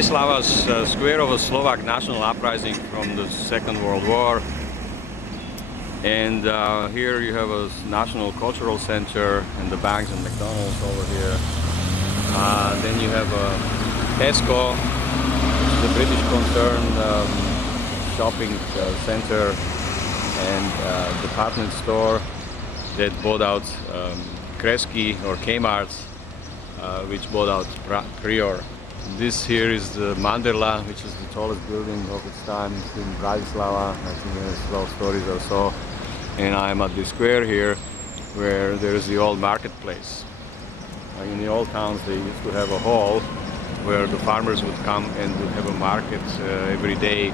Bratislava's square of a Slovak national uprising from the Second World War. And here you have a national cultural center and the banks and McDonald's over here. Then you have a Tesco, the British concern shopping center and department store that bought out Kresky or Kmart, which bought out Prior. This here is the Manderla, which is the tallest building of its time in Bratislava. I think there's 12 stories or so. And I'm at the square here where there's the old marketplace. In the old towns they used to have a hall where the farmers would come and would have a market every day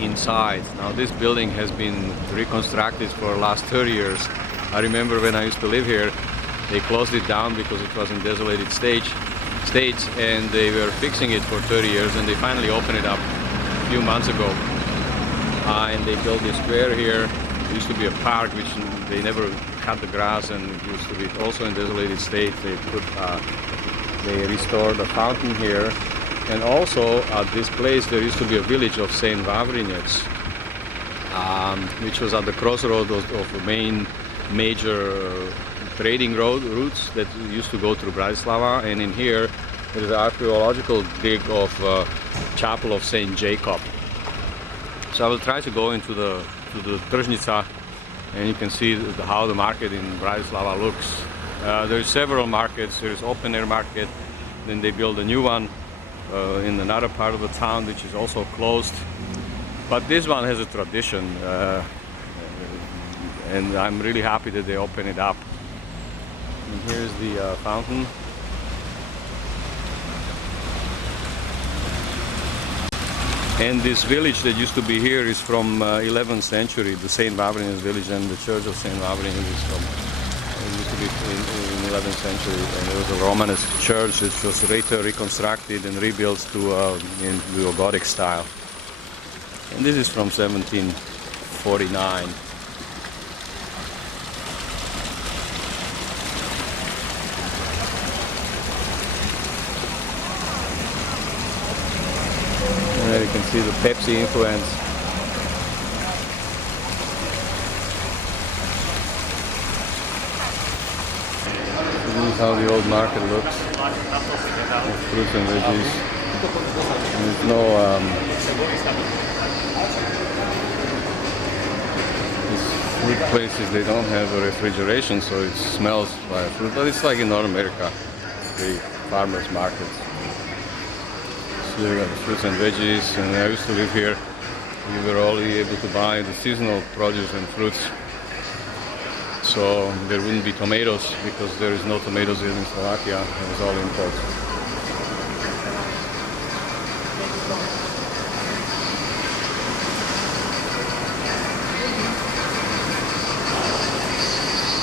inside. Now this building has been reconstructed for the last 30 years. I remember when I used to live here, they closed it down because it was in desolated states, and they were fixing it for 30 years, and they finally opened it up a few months ago. And they built this square here. It used to be a park which they never cut the grass, and it used to be also in desolated state. They restored a fountain here, and also at this place there used to be a village of Saint Wawrinec, which was at the crossroads of the main major trading routes that used to go through Bratislava. And in here there is an archaeological dig of chapel of Saint Jacob. So I will try to go into the Tržnica, and you can see how the market in Bratislava looks. There are several markets. There is open air market, then they build a new one in another part of the town which is also closed. But this one has a tradition, and I'm really happy that they open it up. And here's the fountain. And this village that used to be here is from 11th century, the Saint Wawrinec village, and the church of Saint Wawrinec is from, it used to be in 11th century, and it was a Romanesque church which was later reconstructed and rebuilt to a Gothic style. And this is from 1749. There you can see the Pepsi influence. So this is how the old market looks, with fruits and veggies. And there's no these fruit places, they don't have a refrigeration, so it smells like fruit. But it's like in North America, the farmers markets. Here we got the fruits and veggies, and I used to live here. We were only able to buy the seasonal produce and fruits. So there wouldn't be tomatoes because there is no tomatoes here in Slovakia. It was all imports.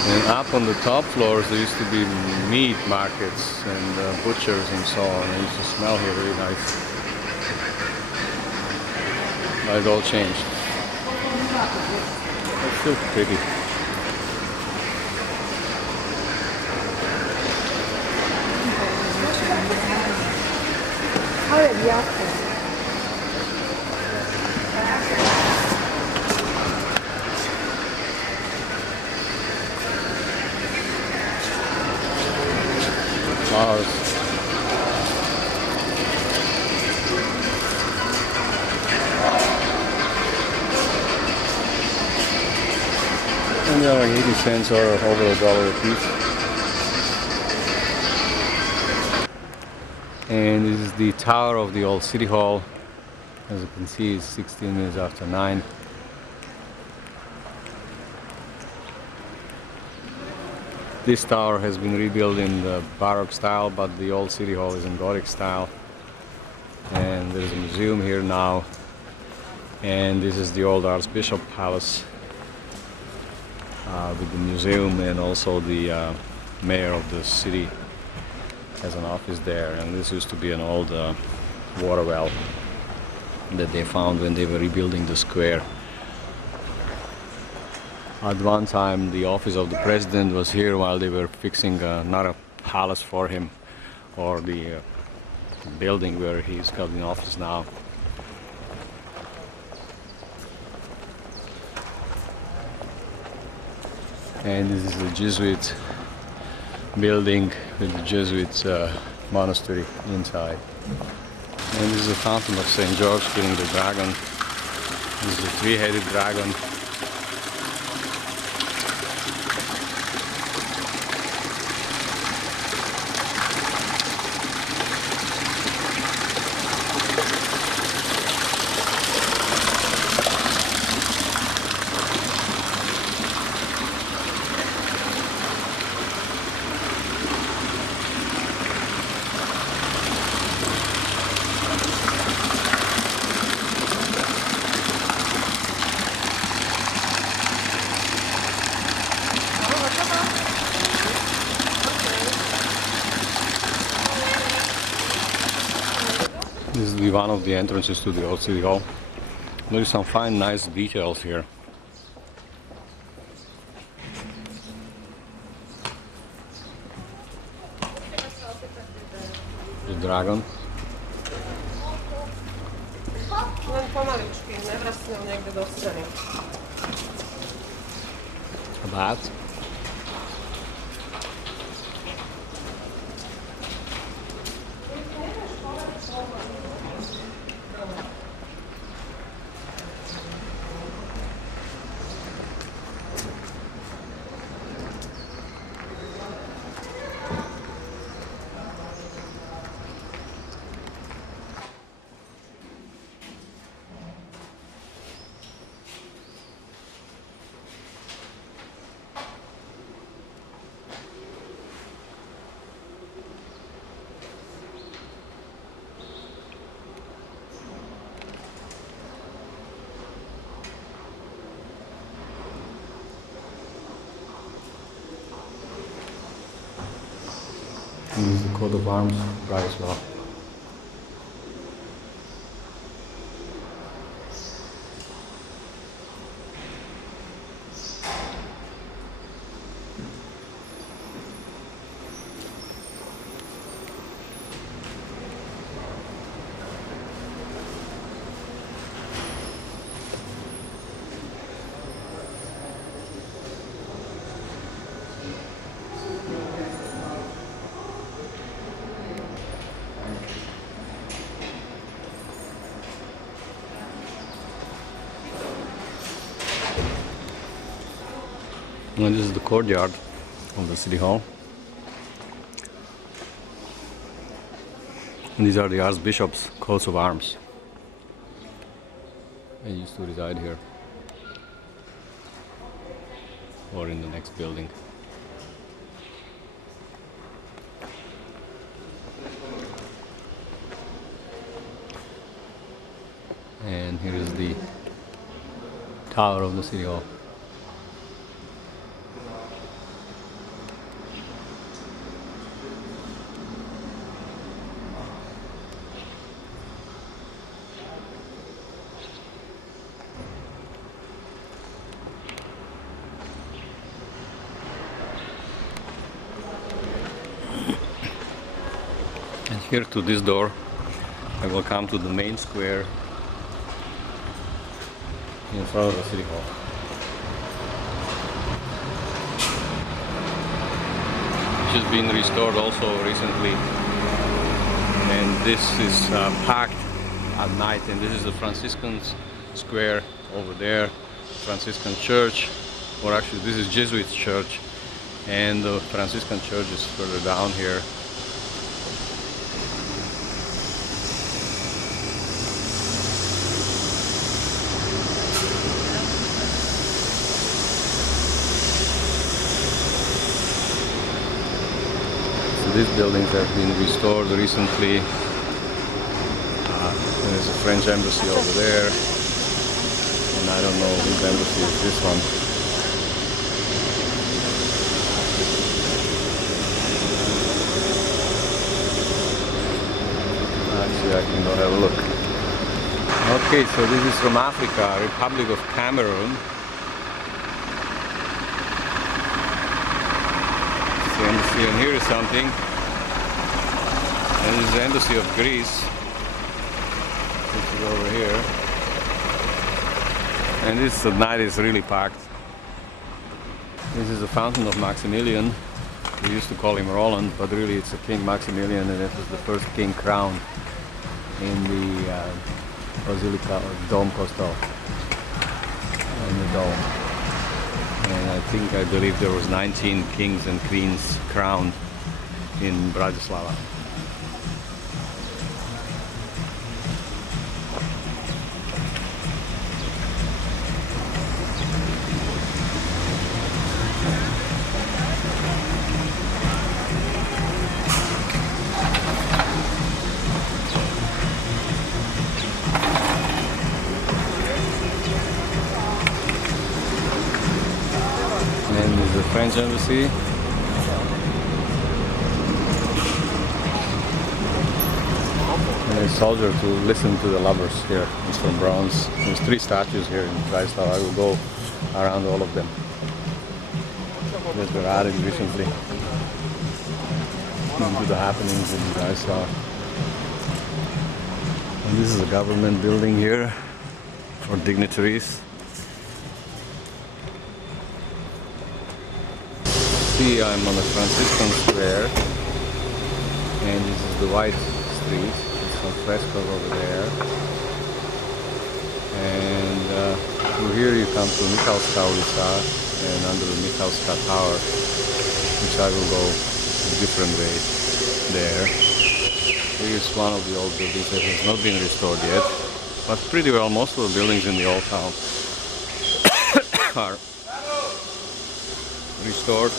And up on the top floors there used to be meat markets and butchers and so on. It used to smell here really nice. But it all changed. It's still pretty. Flowers. And they're like 80 cents or over $1 a piece. And this is the tower of the old city hall. As you can see, it's 16 minutes after 9. This tower has been rebuilt in the Baroque style, but the old city hall is in Gothic style. And there's a museum here now. And this is the old Archbishop Palace with the museum, and also the mayor of the city has an office there. And this used to be an old water well that they found when they were rebuilding the square. At one time the office of the president was here while they were fixing another palace for him, or the building where he's got an office now. And this is the Jesuit building with the Jesuit monastery inside. And this is the fountain of St. George killing the dragon. This is a three-headed dragon. This is one of the entrances to the old city hall. There is some fine, nice details here. The dragon. A bat. And this is the coat of arms, Bratislava. And this is the courtyard of the city hall. And these are the archbishop's coats of arms. They used to reside here or in the next building. And here is the tower of the city hall. And here to this door I will come to the main square in front of the city hall. Which has been restored also recently, and this is packed at night. And this is the Franciscan square over there, Franciscan church, or actually this is Jesuit church, and the Franciscan church is further down here. These buildings have been restored recently. There's a French embassy over there, and I don't know whose embassy is this one. Actually, I can go have a look. Okay, so this is from Africa, Republic of Cameroon. The embassy, and here is something. And this is the embassy of Greece, which is over here. And this night is really packed. This is the fountain of Maximilian. We used to call him Roland, but really it's a King Maximilian, and it was the first king crowned in the Basilica or Dome Kostel, in the dome. And I believe there was 19 kings and queens crowned in Bratislava. And there's the French embassy. And a soldier to listen to the lovers here. It's from bronze. There's 3 statues here in Bratislava. I will go around all of them. That were added recently into the happenings in Bratislava. And this is a government building here for dignitaries. See, I'm on the Franciscan Square, and this is the White Street. There's some frescoes over there, and through here you come to Michalska ulica, and under the Michalska Tower, which I will go a different way there. Here's one of the old buildings that has not been restored yet, but pretty well most of the buildings in the old town are restored.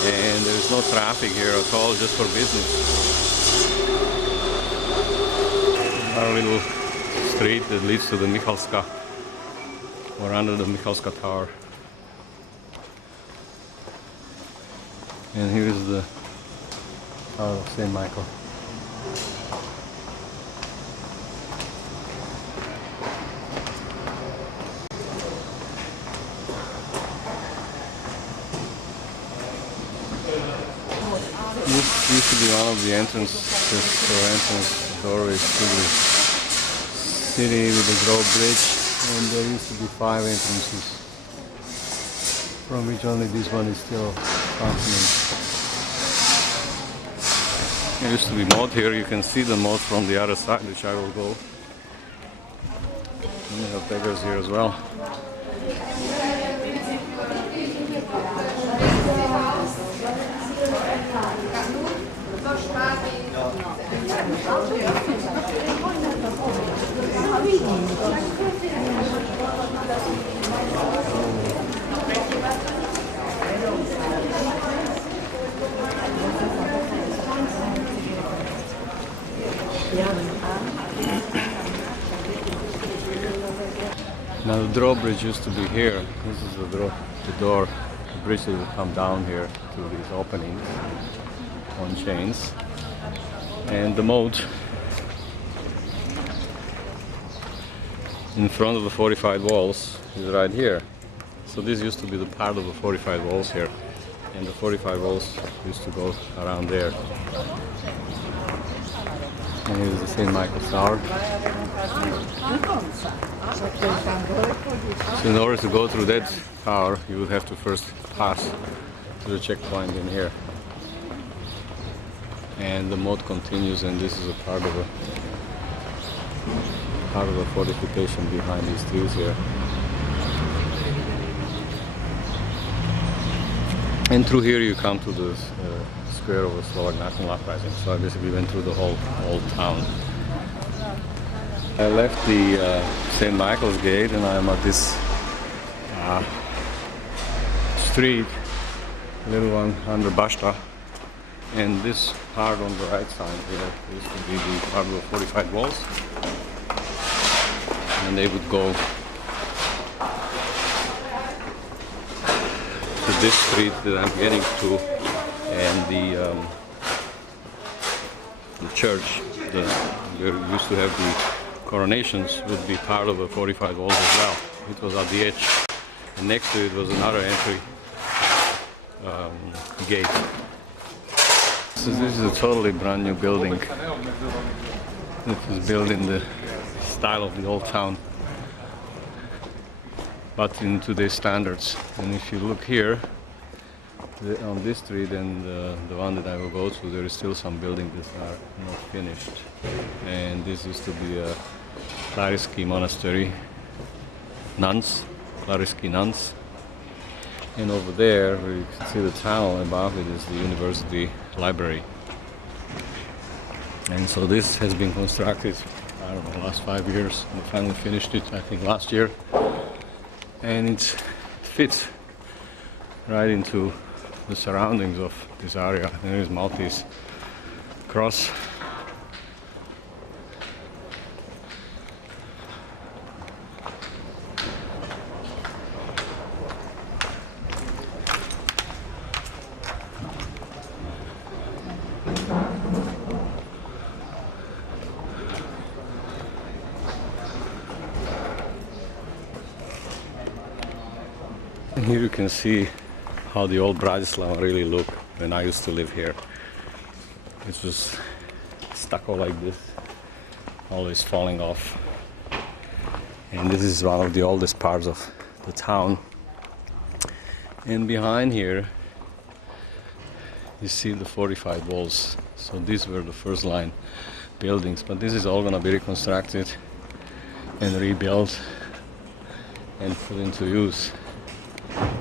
And there is no traffic here at all, just for business. Our little street that leads to the Michalska, or under the Michalska Tower. And here is the Tower of St. Michael. This used to be one of the entrances or entrance doorways to the city with the drawbridge, and there used to be 5 entrances, from which only this one is still functioning. There used to be moat here. You can see the moat from the other side, which I will go. And we have beggars here as well. Now the drawbridge used to be here. This is the door, the bridge that will come down here to these openings on chains. And the moat in front of the fortified walls is right here. So this used to be the part of the fortified walls here, and the fortified walls used to go around there. And here's the St. Michael's Tower. So in order to go through that tower, you would have to first pass to the checkpoint in here. And the moat continues, and this is a part of a fortification behind these trees here. And through here you come to the square of the Slovak National Uprising. So I basically went through the whole old town. I left the St. Michael's Gate, and I'm at this street, little one under Bashta. And this part on the right side here used to be the part of the fortified walls. And they would go to this street that I'm getting to, and the church that we used to have the coronations would be part of the fortified walls as well. It was at the edge, and next to it was another entry gate. So this is a totally brand new building. It was built in the style of the old town, but in today's standards. And if you look here, on this street and the one that I will go to, there is still some buildings that are not finished. And this used to be a Clarisky monastery, Clarisky nuns. And over there, where you can see the tunnel above it, is the university library. And so this has been constructed, I don't know, last 5 years. We finally finished it, I think, last year. And it fits right into the surroundings of this area. There is Maltese cross. And here you can see how the old Bratislava really looked when I used to live here. It was stucco like this, always falling off. And this is one of the oldest parts of the town. And behind here you see the fortified walls. So these were the first line buildings, but this is all gonna be reconstructed and rebuilt and put into use.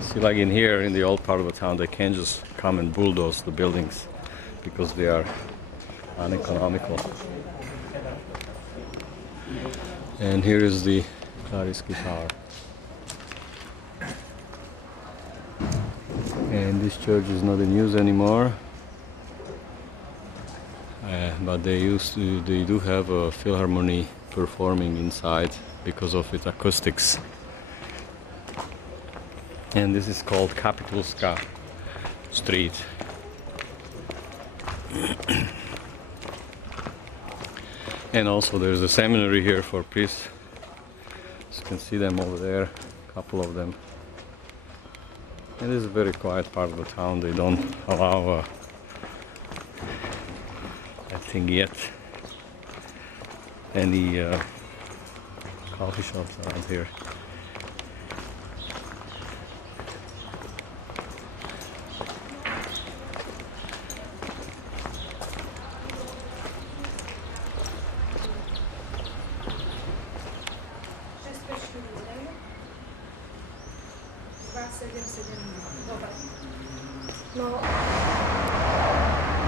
See, like in here, in the old part of the town, they can't just come and bulldoze the buildings because they are uneconomical. And here is the Clarisky Tower. And this church is not in use anymore, but they do have a philharmonic performing inside because of its acoustics. And this is called Kapitulska Street. And also there's a seminary here for priests. You can see them over there, a couple of them. And this is a very quiet part of the town. They don't allow, I think yet, any coffee shops around here.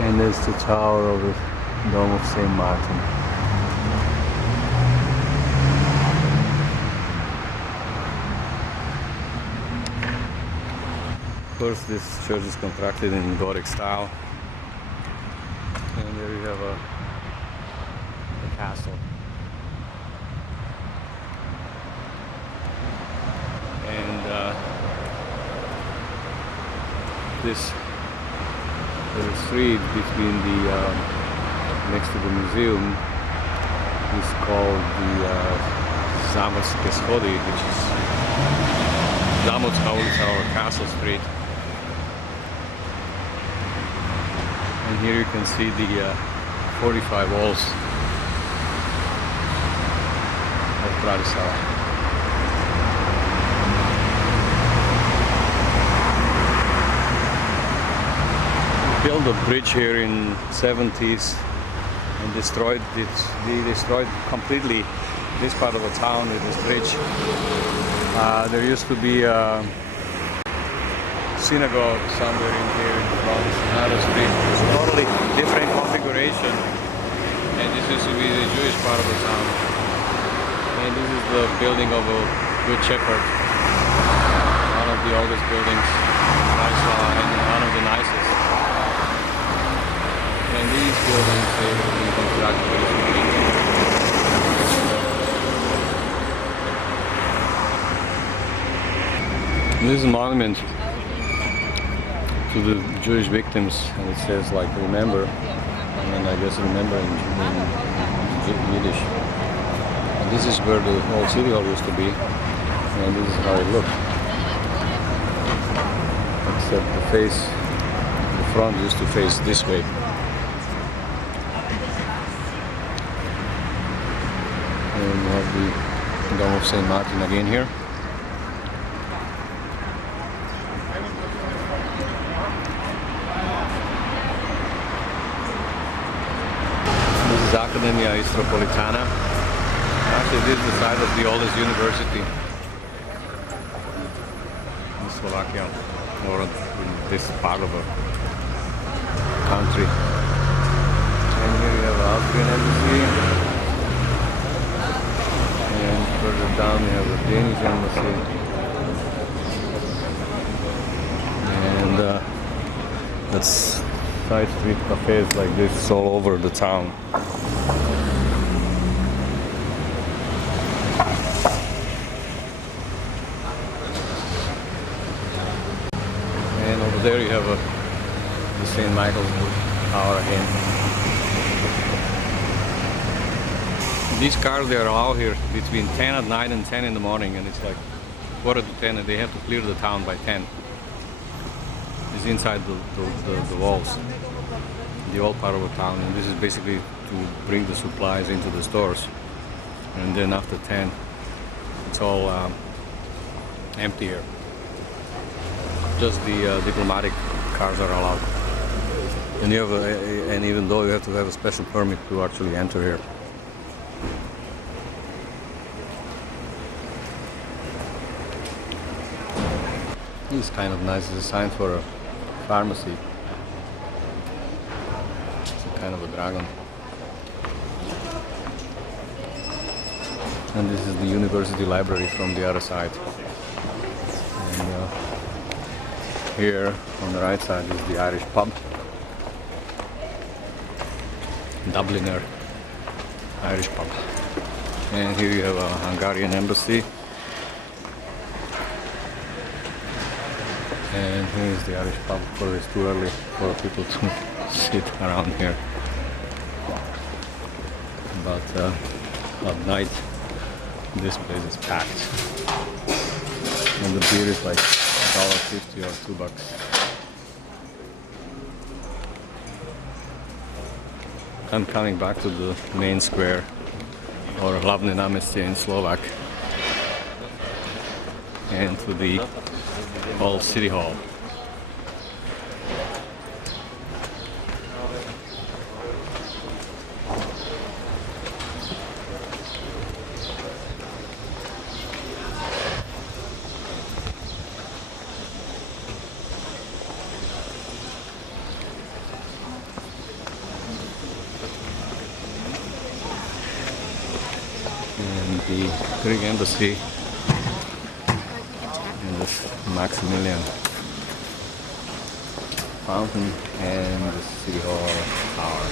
And there's the tower of the Dome of St. Martin. Of course, this church is constructed in Gothic style. And there you have a castle. And this little street between the next to the museum is called the Zámocké schody, which is Zámocká ulica or Castle Street. And here you can see the 45 walls of Bratislava. Built a bridge here in 70s and destroyed it. They destroyed completely this part of the town with this bridge. There used to be a synagogue somewhere in here in front, another street. It's a totally different configuration, and this used to be the Jewish part of the town. And this is the building of a Good Shepherd, one of the oldest buildings in Bratislava and one of the nicest. And these buildings have been constructed recently. This is a monument to the Jewish victims, and it says like remember, and I guess remember in Yiddish. And this is where the old city hall used to be, and this is how it looked. Except the front used to face this way. You have the Dome of St. Martin again here. This is Academia Istropolitana. Actually, this is the site of the oldest university in Slovakia, or in this part of the country. And here you have the Austrian embassy. And further down you have the Danish embassy. And that's side street cafes like this all over the town. And over there you have the St. Michael's Tower again. These cars, they are allowed here between 10 at night and 10 in the morning, and it's like quarter to 10, and they have to clear the town by 10. It's inside the walls, the old part of the town, and this is basically to bring the supplies into the stores. And then after 10, it's all empty here. Just the diplomatic cars are allowed. And you have and even though you have to have a special permit to actually enter here. This is kind of nice. It's a sign for a pharmacy. It's a kind of a dragon. And this is the university library from the other side. And here on the right side is the Irish pub. Dubliner Irish pub. And here you have a Hungarian embassy. And here is the Irish pub, but it's too early for people to sit around here. But at night, this place is packed. And the beer is like $1.50 or $2. I'm coming back to the main square, or Hlavné námestie in Slovak, and to the old city hall. And the Greek embassy and the Maximilian fountain and the city hall tower.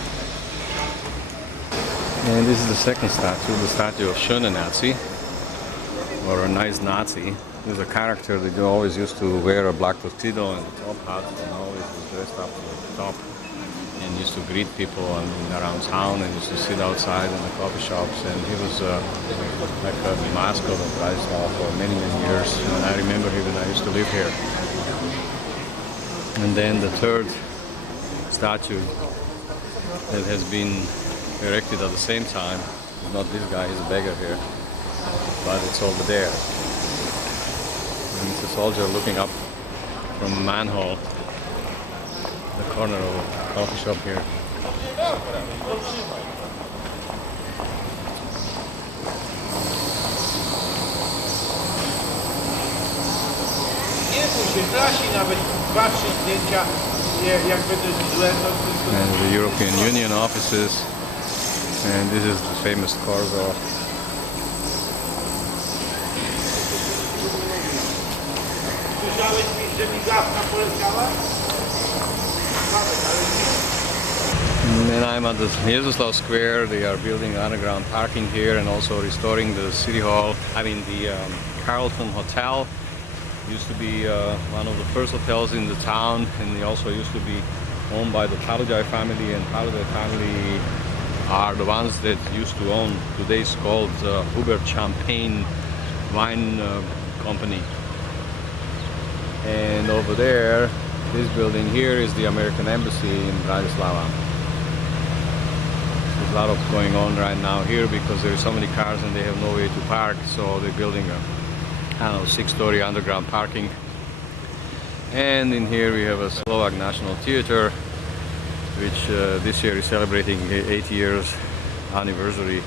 And this is the second statue, the statue of Schöne Nazi, or a nice Nazi. There's a character that always used to wear a black tuxedo and a top hat, and always was dressed up to the top, and used to greet people around town, and used to sit outside in the coffee shops. And he was like a mascot of Bratislava for many years, and I remember him when I used to live here. And then the third statue that has been erected at the same time is not this guy, he's a beggar here, but it's over there. And it's a soldier looking up from a manhole, the corner of a coffee shop here. And the European Union offices, and this is the famous corridor. And I'm at the Jezuslav Square. They are building underground parking here and also restoring the city hall. I mean the Carlton Hotel. Used to be one of the first hotels in the town, and they also used to be owned by the Paludai family, and Paludai family are the ones that used to own today's called Hubert Champagne Wine Company. And over there, this building here is the American Embassy in Bratislava. There's a lot of going on right now here because there are so many cars and they have no way to park, so they're building a, I don't know, 6-story underground parking. And in here we have a Slovak National Theater, which this year is celebrating 80 years anniversary.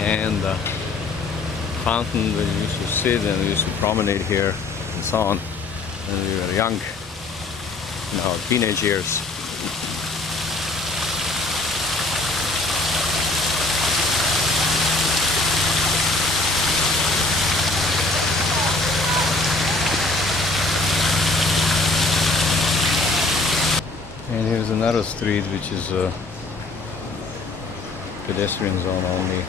And the fountain where we used to sit and we used to promenade here and so on when we were young, in our teenage years. And here's another street which is a pedestrian zone only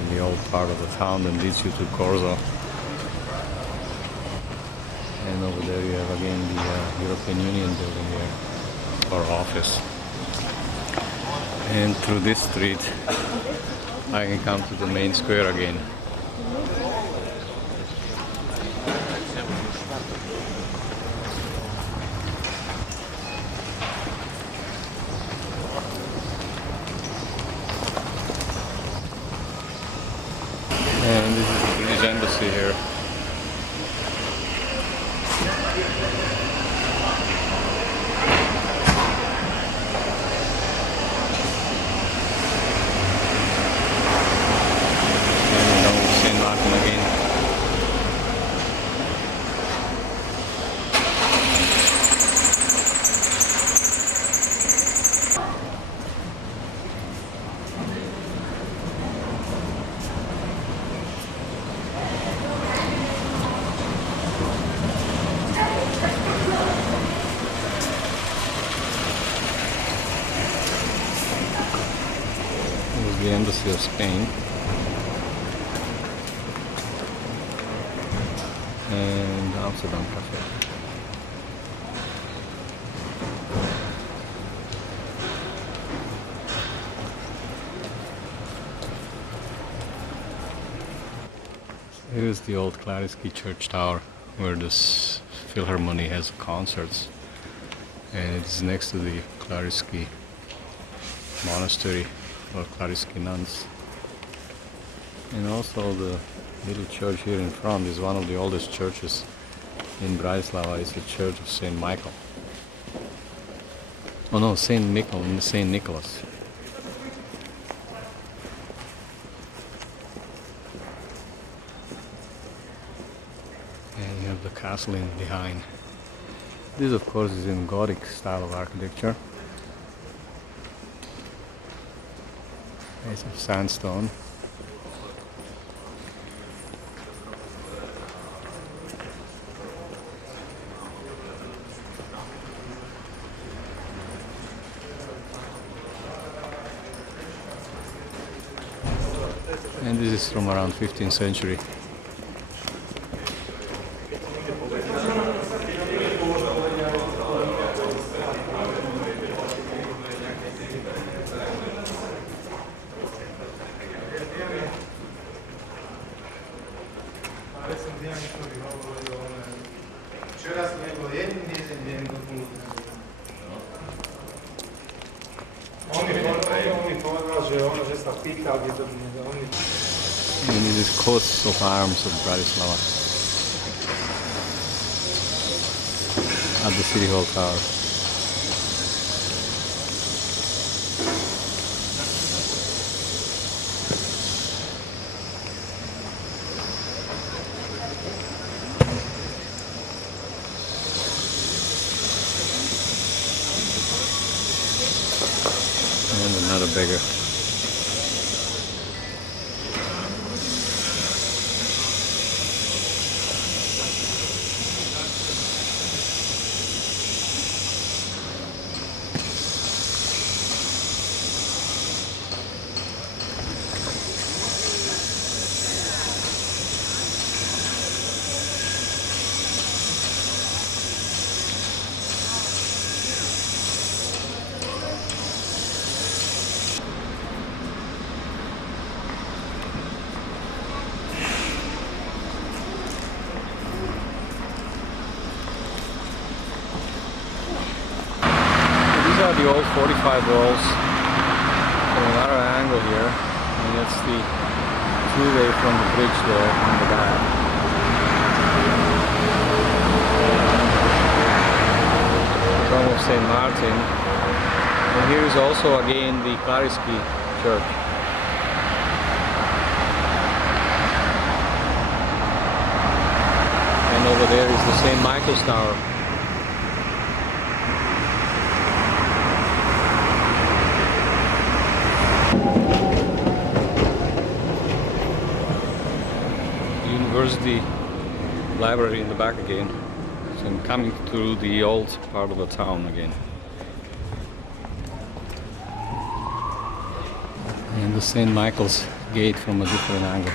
in the old part of the town and leads you to Corzo. And over there you have again the European Union building here, or office. And through this street I can come to the main square again. And this is the British Embassy here. The Embassy of Spain, and Amsterdam Cafe. Here is the old Clarisky church tower where this Philharmony has concerts, and it's next to the Clarisky monastery or Clarisky nuns. And also the little church here in front is one of the oldest churches in Bratislava. It's the Church of Saint Michael. Oh no, Saint Nicholas. And you have the castle in behind. This of course is in Gothic style of architecture. It's of sandstone. And this is from around 15th century. And this is coats of arms of Bratislava at the City Hall Tower. And another beggar. the old 45 walls from another angle here, and that's the throughway from the bridge there in the back. Dome of St. Martin. And here is also again the Klariski church. And over there is the St. Michael's Tower. University library in the back again. So I'm coming through the old part of the town again. And the St. Michael's gate from a different angle.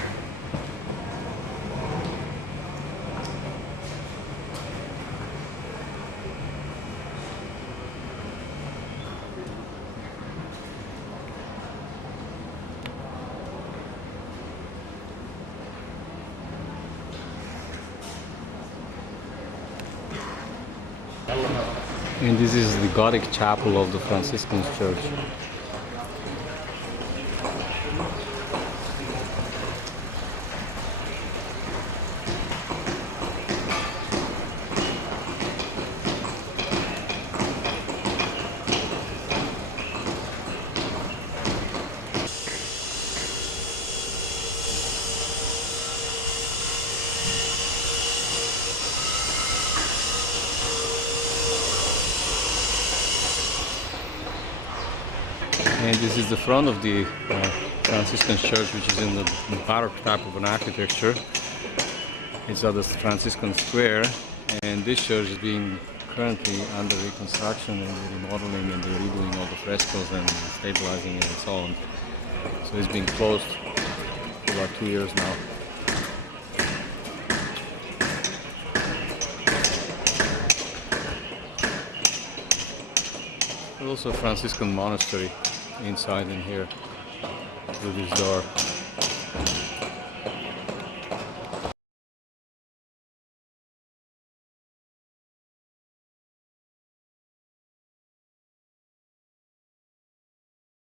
And this is the Gothic chapel of the Franciscan church. And this is the front of the Franciscan church, which is in the Baroque type of an architecture. It's at the Franciscan Square, and this church is being currently under reconstruction and remodeling, and they're redoing all the frescoes and stabilizing it and so on. So it's been closed for about 2 years now. There's also a Franciscan monastery inside in here through this door.